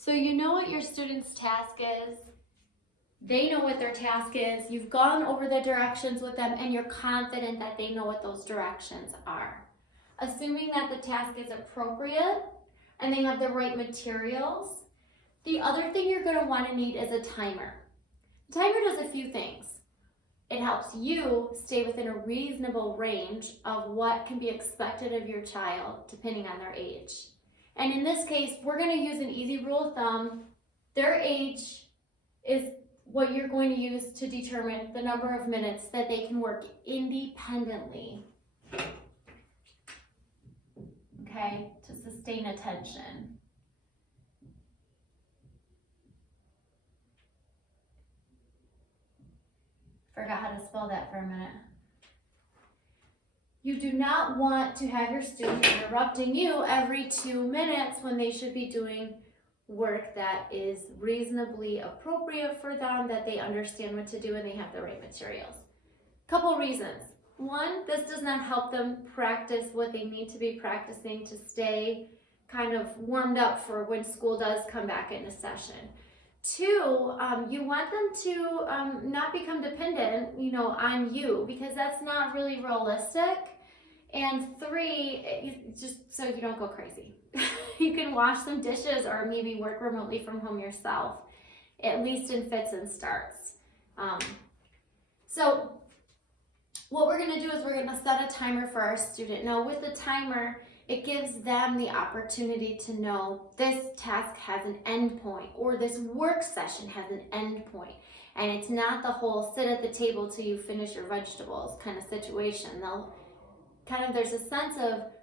So you know what your student's task is. They know what their task is. You've gone over the directions with them and you're confident that they know what those directions are. Assuming that the task is appropriate and they have the right materials, the other thing you're going to want to need is a timer. The timer does a few things. It helps you stay within a reasonable range of what can be expected of your child depending on their age. And in this case, we're going to use an easy rule of thumb. Their age is what you're going to use to determine the number of minutes that they can work independently, okay, to sustain attention. Forgot how to spell that for a minute. You do not want to have your student interrupting you every 2 minutes when they should be doing work that is reasonably appropriate for them, that they understand what to do and they have the right materials. Couple reasons. One, this does not help them practice what they need to be practicing to stay kind of warmed up for when school does come back into session. Two, you want them to not become dependent, on you, because that's not really realistic. And three, just so you don't go crazy. You can wash some dishes or maybe work remotely from home yourself, at least in fits and starts. So what we're going to do is we're going to set a timer for our student. Now with the timer, it gives them the opportunity to know this task has an end point, or this work session has an end point. And it's not the whole sit at the table till you finish your vegetables kind of situation. There's a sense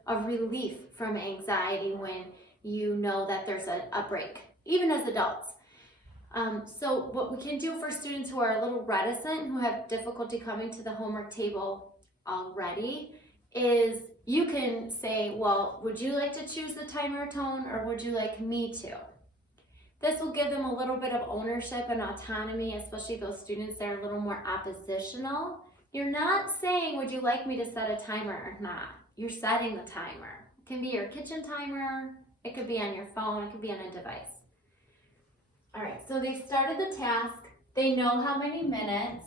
of relief from anxiety when you know that there's a break, even as adults. So what we can do for students who are a little reticent, who have difficulty coming to the homework table already, is you can say, well, would you like to choose the timer tone or would you like me to? This will give them a little bit of ownership and autonomy, especially those students that are a little more oppositional. You're not saying, would you like me to set a timer or not? You're setting the timer. It can be your kitchen timer, it could be on your phone, it could be on a device. All right, so they've started the task. They know how many minutes.